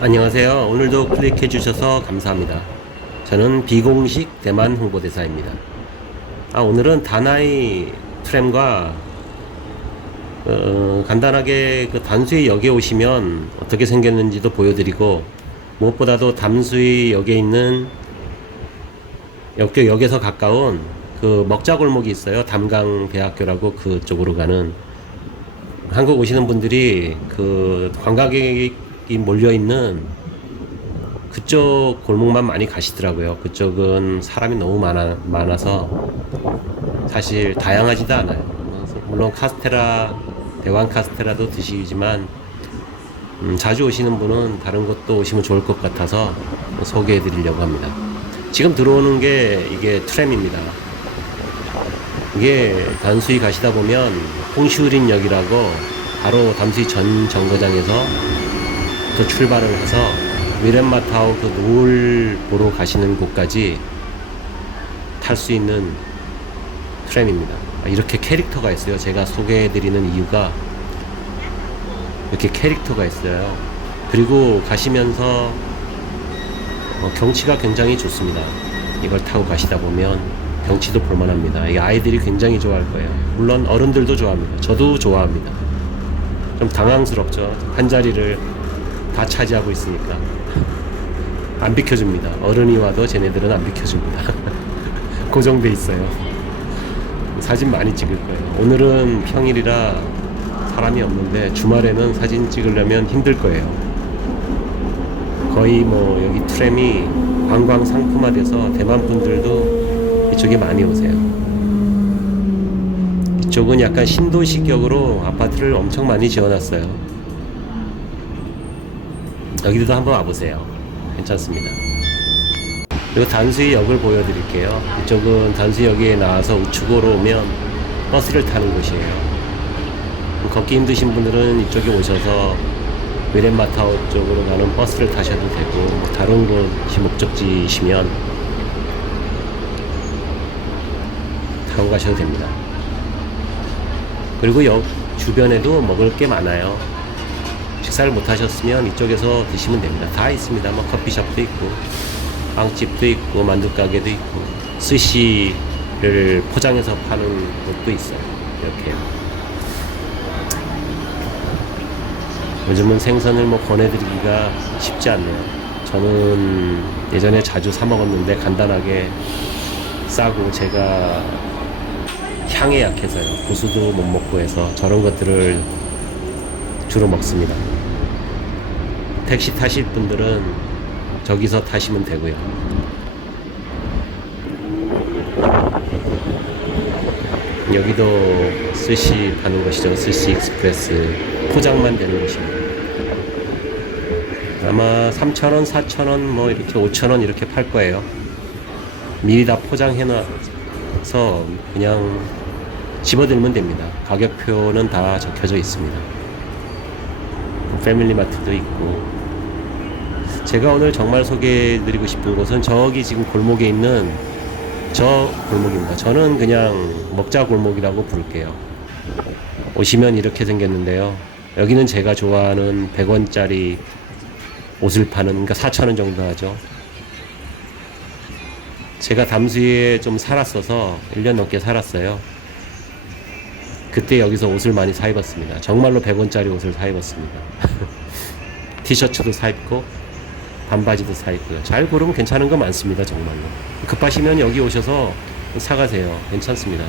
안녕하세요. 오늘도 클릭해 주셔서 감사합니다. 저는 비공식 대만 홍보대사입니다. 오늘은 다나이 트램과 간단하게 그 단수이 역에 오시면 어떻게 생겼는지도 보여드리고, 무엇보다도 담수이 역에 있는 역에서 가까운 그 먹자골목이 있어요. 담강대학교라고 그쪽으로 가는. 한국 오시는 분들이 그 관광객이 몰려있는 그쪽 골목만 많이 가시더라고요. 그쪽은 사람이 너무 많아서 사실 다양하지도 않아요. 물론 카스테라, 대왕 카스테라도 드시지만 자주 오시는 분은 다른 곳도 오시면 좋을 것 같아서 소개해 드리려고 합니다. 지금 들어오는 게 이게 트램입니다. 이게 단수이 가시다 보면 홍슈린 역이라고 바로 담수이 전 정거장에서 또 출발을 해서 위렌마타오 그 노을 보러 가시는 곳까지 탈 수 있는 트램입니다. 이렇게 캐릭터가 있어요. 제가 소개해드리는 이유가 이렇게 캐릭터가 있어요. 그리고 가시면서 경치가 굉장히 좋습니다. 이걸 타고 가시다 보면 경치도 볼만합니다. 이 아이들이 굉장히 좋아할 거예요. 물론 어른들도 좋아합니다. 저도 좋아합니다. 좀 당황스럽죠. 한 자리를 다 차지하고 있으니까 안 비켜줍니다. 어른이 와도 쟤네들은 안 비켜줍니다. 고정돼 있어요. 사진 많이 찍을 거예요. 오늘은 평일이라 사람이 없는데 주말에는 사진 찍으려면 힘들 거예요. 거의 뭐 여기 트램이 관광 상품화돼서 대만 분들도 이쪽에 많이 오세요. 이쪽은 약간 신도시격으로 아파트를 엄청 많이 지어놨어요. 여기도 한번 와보세요. 괜찮습니다. 그리고 단수이 역을 보여드릴게요. 이쪽은 단수역에 나와서 우측으로 오면 버스를 타는 곳이에요. 걷기 힘드신 분들은 이쪽에 오셔서 위렌마타오 쪽으로 가는 버스를 타셔도 되고, 다른 곳이 목적지이시면 타고 가셔도 됩니다. 그리고 역 주변에도 먹을 게 많아요. 식사를 못 하셨으면 이쪽에서 드시면 됩니다. 다 있습니다. 뭐 커피숍도 있고 빵집도 있고 만두가게도 있고 스시를 포장해서 파는 곳도 있어요. 이렇게 요즘은 생선을 뭐 권해드리기가 쉽지 않네요. 저는 예전에 자주 사 먹었는데 간단하게 싸고, 제가 향에 약해서요. 고수도 못 먹고 해서 저런 것들을 주로 먹습니다. 택시 타실 분들은 저기서 타시면 되고요. 여기도 스시 파는 곳이죠. 스시 익스프레스 포장만 되는 곳입니다. 아마 3,000원, 4,000원, 뭐 이렇게 5,000원 이렇게 팔 거예요. 미리 다 포장해놔서 그냥 집어들면 됩니다. 가격표는 다 적혀져 있습니다. 패밀리마트도 있고. 제가 오늘 정말 소개해드리고 싶은 곳은 저기 지금 골목에 있는 저 골목입니다. 저는 그냥 먹자 골목이라고 부를게요. 오시면 이렇게 생겼는데요. 여기는 제가 좋아하는 100원짜리 옷을 파는, 그러니까 4,000원 정도 하죠. 제가 담수이에 좀 살았어서 1년 넘게 살았어요. 그때 여기서 옷을 많이 사 입었습니다. 정말로 100원짜리 옷을 사 입었습니다. 티셔츠도 사 입고 반바지도 사 입고요. 잘 고르면 괜찮은 거 많습니다. 정말로. 급하시면 여기 오셔서 사가세요. 괜찮습니다.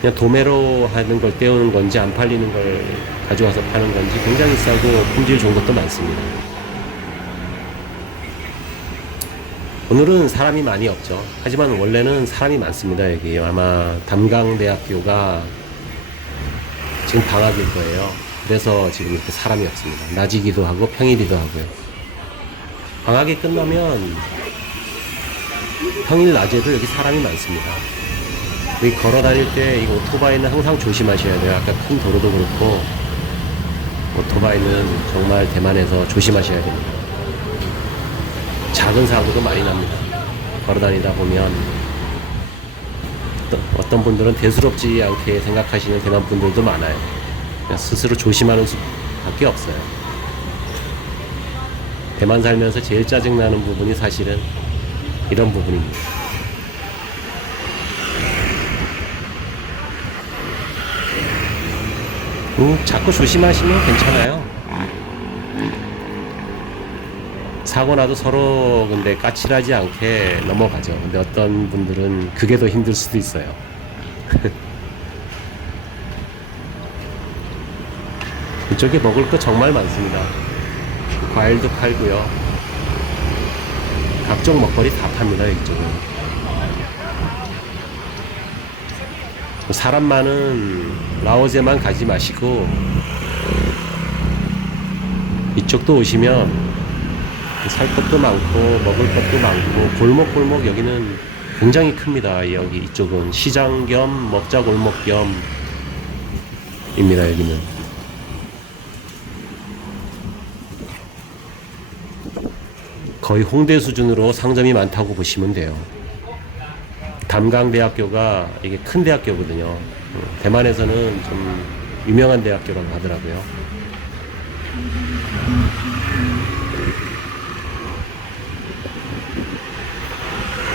그냥 도매로 하는 걸 떼우는 건지 안 팔리는 걸 가져와서 파는 건지 굉장히 싸고 품질 좋은 것도 많습니다. 오늘은 사람이 많이 없죠. 하지만 원래는 사람이 많습니다. 여기 아마 담강대학교가 지금 방학일 거예요. 그래서 지금 이렇게 사람이 없습니다. 낮이기도 하고 평일이기도 하고요. 방학이 끝나면 평일 낮에도 여기 사람이 많습니다. 여기 걸어 다닐 때 이 오토바이는 항상 조심하셔야 돼요. 아까 큰 도로도 그렇고 오토바이는 정말 대만에서 조심하셔야 됩니다. 작은 사고도 많이 납니다. 걸어 다니다 보면 어떤 분들은 대수롭지 않게 생각하시는 대만 분들도 많아요. 스스로 조심하는 수밖에 없어요. 대만 살면서 제일 짜증나는 부분이 사실은 이런 부분입니다. 자꾸 조심하시면 괜찮아요. 사고 나도 서로 근데 까칠하지 않게 넘어가죠. 근데 어떤 분들은 그게 더 힘들 수도 있어요. 이쪽에 먹을 거 정말 많습니다. 과일도 팔고요. 각종 먹거리 다 팝니다, 이쪽은. 사람 많은 라오제만 가지 마시고 이쪽도 오시면 살 것도 많고 먹을 것도 많고 골목골목 여기는 굉장히 큽니다. 여기 이쪽은 시장 겸 먹자 골목 겸입니다. 여기는 거의 홍대 수준으로 상점이 많다고 보시면 돼요. 담강대학교가 이게 큰 대학교거든요. 대만에서는 좀 유명한 대학교라고 하더라고요.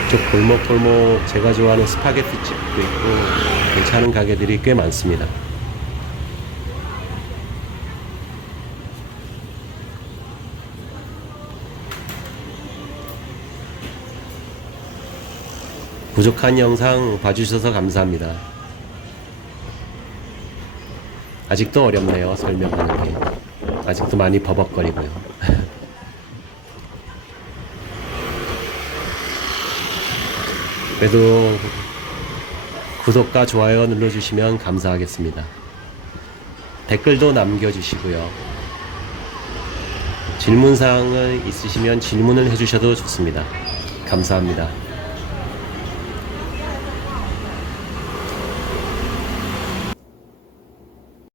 이쪽 골목골목 제가 좋아하는 스파게티 집도 있고 괜찮은 가게들이 꽤 많습니다. 부족한 영상 봐주셔서 감사합니다. 아직도 어렵네요, 설명하는 게. 아직도 많이 버벅거리고요. 그래도 구독과 좋아요 눌러주시면 감사하겠습니다. 댓글도 남겨주시고요. 질문사항은 있으시면 질문을 해주셔도 좋습니다. 감사합니다.